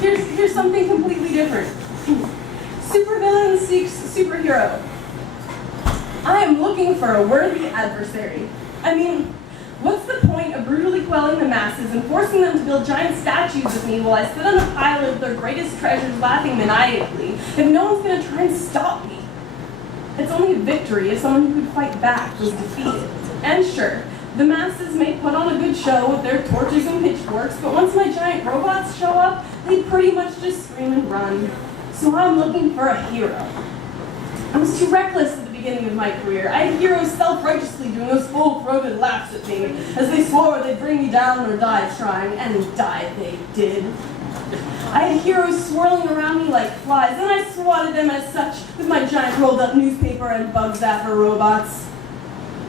Here's something completely different. Supervillain seeks superhero. I am looking for a worthy adversary. I mean, what's the point of brutally quelling the masses and forcing them to build giant statues of me while I sit on a pile of their greatest treasures laughing maniacally if no one's going to try and stop me? It's only a victory if someone who could fight back was defeated. And sure, the masses may put on a good show with their torches and pitchforks, but once my giant robots show up, they pretty much just scream and run. So I'm looking for a hero. I was too reckless at the beginning of my career. I had heroes self-righteously doing those full-throated laughs at me as they swore they'd bring me down or die trying, and die they did. I had heroes swirling around me like flies, and I swatted them as such with my giant rolled-up newspaper and bug zapper robots.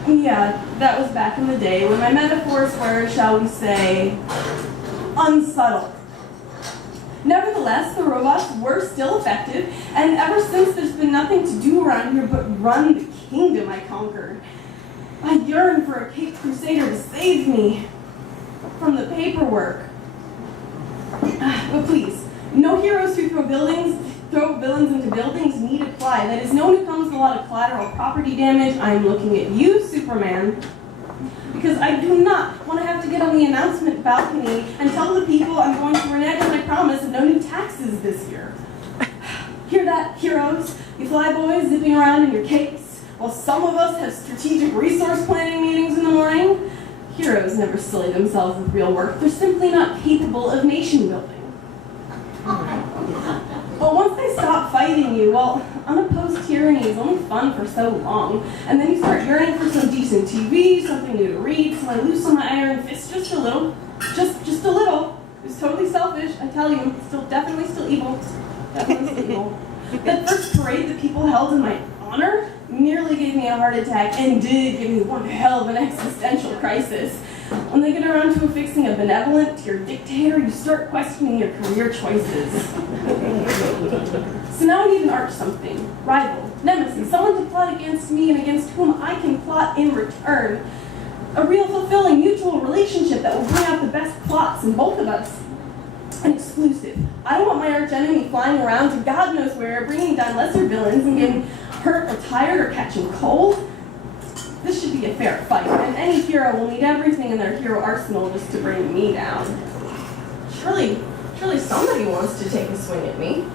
Yeah, that was back in the day when my metaphors were, shall we say, unsubtle. Nevertheless, the robots were still effective, and ever since there's been nothing to do around here but run the kingdom I conquered. I yearn for a Caped Crusader to save me from the paperwork. But please, no heroes who throw villains into buildings need apply. That is, no one who comes with a lot of collateral property damage. I am looking at you, Superman. Because I do not want to have to get on the announcement balcony and tell the people I'm going to renege on my promise of no new taxes this year. Hear that, heroes? You flyboys zipping around in your capes, while some of us have strategic resource planning meetings in the morning? Heroes never sully themselves with real work. They're simply not capable of nation building. But once they stop fighting you, well, unopposed tyranny is only fun for so long. And then you start yearning for some decent TV, something new to read, so I loosen my iron fist just a little. Just a little. It's totally selfish, I tell you. Definitely still evil. Definitely still evil. That first parade that people held in my honor nearly gave me a heart attack and did give me one hell of an existential crisis. When they get around to affixing a benevolent to your dictator, you start questioning your career choices. So now I need an arch something. Rival, nemesis, someone to plot against me and against whom I can plot in return. A real fulfilling mutual relationship that will bring out the best plots in both of us. An exclusive. I don't want my arch enemy flying around to God knows where, bringing down lesser villains and getting hurt or tired or catching cold. This should be a fair fight, and any hero will need everything in their hero arsenal just to bring me down. Surely somebody wants to take a swing at me.